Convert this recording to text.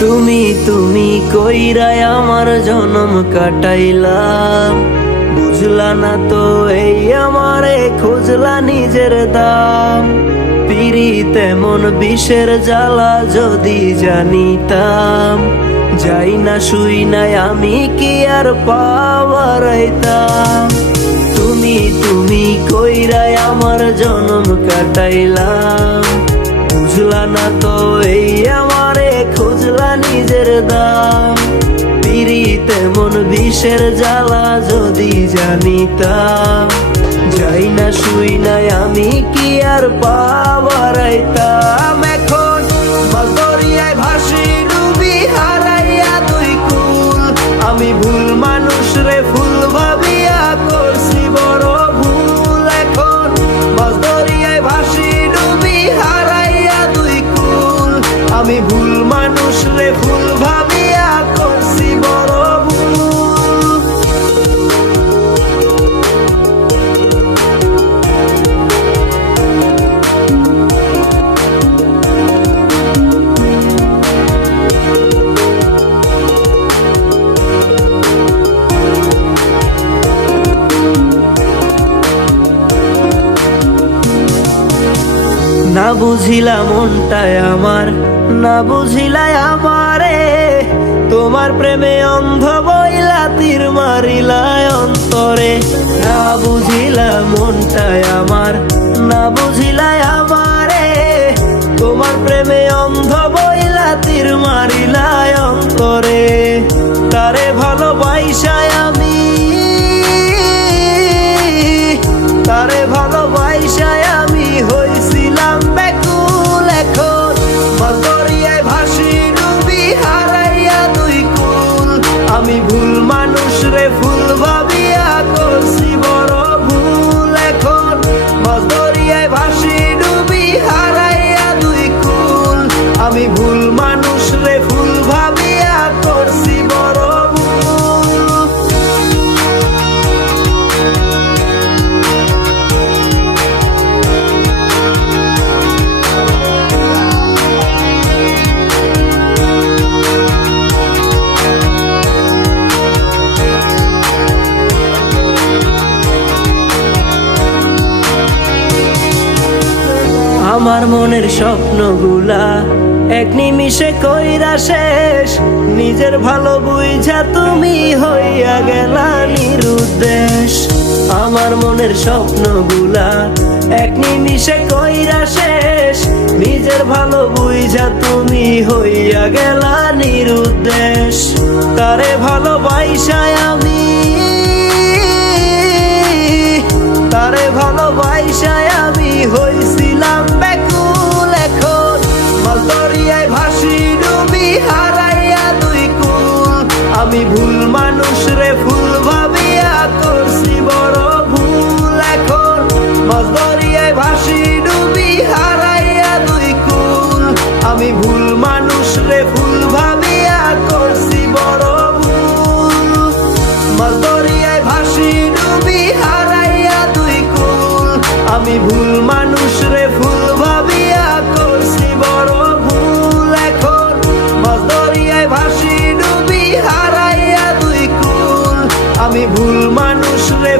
তুমি তুমি কইরাই আমার জনম কাটাইলাম, বুঝলা না তো এই আমারে খুঁজলা নিজের দাম। পিরিত এমন বিষের জ্বালা যদি জানিতাম, যাই না শুই নাই আমি কি আর পাওয়ারাইতাম। তুমি তুমি কইরাই আমার জনম কাটাইলাম, বুঝলা না তো এই আমারে খুঁজলা নিজের দাম। পিরিত এমন বিষের জ্বালা যদি জানিতাম, যাই না শুই নাই আমি কি আর পাওয়ারাইতাম। এখন মাছ দরিয়ায় ভাসি ডুবি হারাইয়া দুই কুল, আমি ভুল মানুষ রে ফুল ভাবিয়া করছি বড় ভুল। এখন মাছ দরিয়ায় ভাসি ডুবি হারাইয়া দুই কুল, আমি ভুল মানুষ রে ফুল ভাবিয়া করছি বড় ভুল। না বুঝিলা মনটায় আমার, না বুঝিলাই আমারে, তোমার প্রেমে অন্ধ বইলা তীর মারিলাই অন্তরে। না বুঝিলা মনটায় আমার, না বুঝিলাই আমারে, তোমার প্রেমে অন্ধ বইলা তীর মারিলাই অন্তরে। তারে ভালোবাইসায় আমি, তারে ভালোবাইসায় আমি হইছিলাম ব্যাকুল। এখন মাছ দরিয়ায় ভাসি ডুবি হারাইয়া দুই কুল, আমি ভুল মানুষ রে ফুল ভাবিয়া করছি বড় ভুল। এখন মাছ দরিয়ায় ভাসি ডুবি হারাইয়া দুই কুল, আমি ভুল মানুষ রে ফুল ভাবিয়া করছি বড় ভুল। আমার মনের স্বপ্নগুলা এক নিমিষে কইরা শেষ, নিজের ভালো বুঝা তুমি হইয়া গেলা নিরুদ্দেশ। আমার মনের স্বপ্নগুলা এক নিমিষে কইরা শেষ, নিজের ভালো বুঝা তুমি হইয়া গেলা নিরুদ্দেশ। তারে ভালোবাইসায় আমি, তারে ভালোবাইসায় আমি হইছিলাম ব্যাকুল। এখন মাছ দরিয়ায় ভাসি ডুবি হারাইয়া দুই কুল, আমি ভুল মানুষ রে ফুল ভাবিয়া করছি বড় ভুল। এখন মাছ দরিয়ায় ভাসি ডুবি হারাইয়া দুই কুল, আমি ভুল মানুষ রে ফুল ভাবিয়া করছি বড় ভুল। মাছ দরিয়ায় ভাসি ডুবি হারাইয়া দুই কুল, আমি ভুল মানুষ রে ফুল ভাবিয়া করছি বড় ভুল। এখন মাছ দরিয়ায় ভাসি ডুবি হারাইয়া দুই কুল, আমি ভুল মানুষ রে